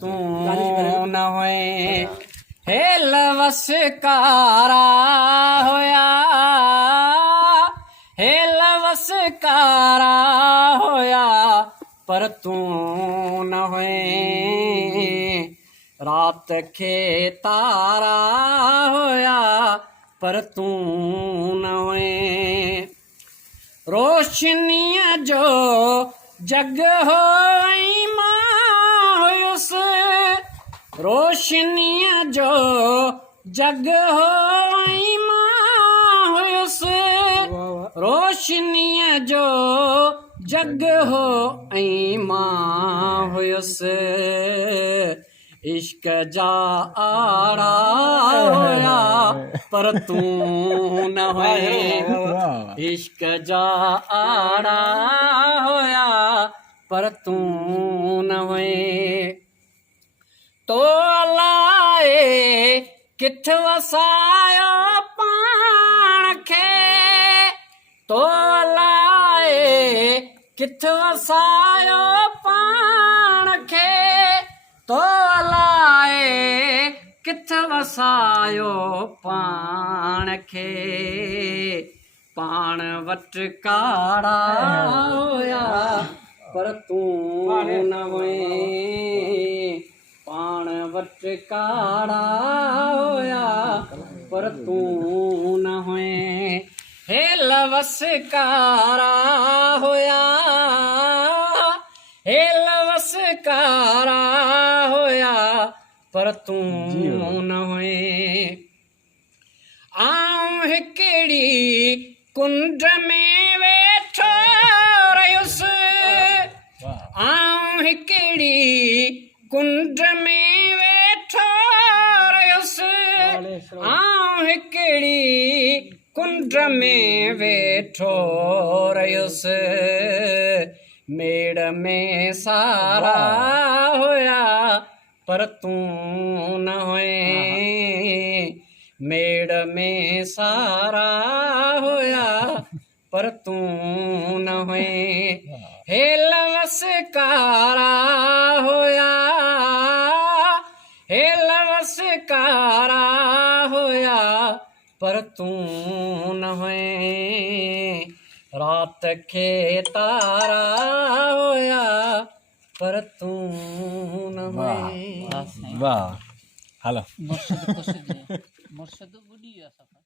तू न होए। हेल वसकारा होया, हेल वसकारा होया, पर तू न होए। रात खे तारा होया, पर तू न होए। रोशनीअ जो जग होई मां हुयुस, रोशनीअ जो जग होई मां हुयुस, रोशनीअ जो जग होई मां हुयुस। इश्क जा आड़ा होया, पर तू न होए। इश्क जा आड़ा होया, पर तू न होए। तो लाए किथ वसायो पाण खे, तो लाए किथ वसायो पाण खे, तो लाए किथ वसायो पाण खे। पाण वटि काड़ा होया, पर तू न होए। पाण वटि काड़ा होया, पर तू न होए। हेल वसकारा होया, हेल वसकारा होया, पर तू न होए। आऊं हिकिड़ी कुंड में वेठो रहियुस, आऊं हिकिड़ी कुंड में वेठो रहियुस, आऊं हिकिड़ी कुंड में वेठो रहियुस। मेड़ में सारा होया, पर तू न होए। मेड़ में सारा होया, पर तू न होए। हेल वसकारा होया, हेल वसकारा होया, पर तू न होए। रात खे तारा होया, पर तू न होए। वाह, हेलो मुर्शिद मुर्शिद बुढ़ी है सफा।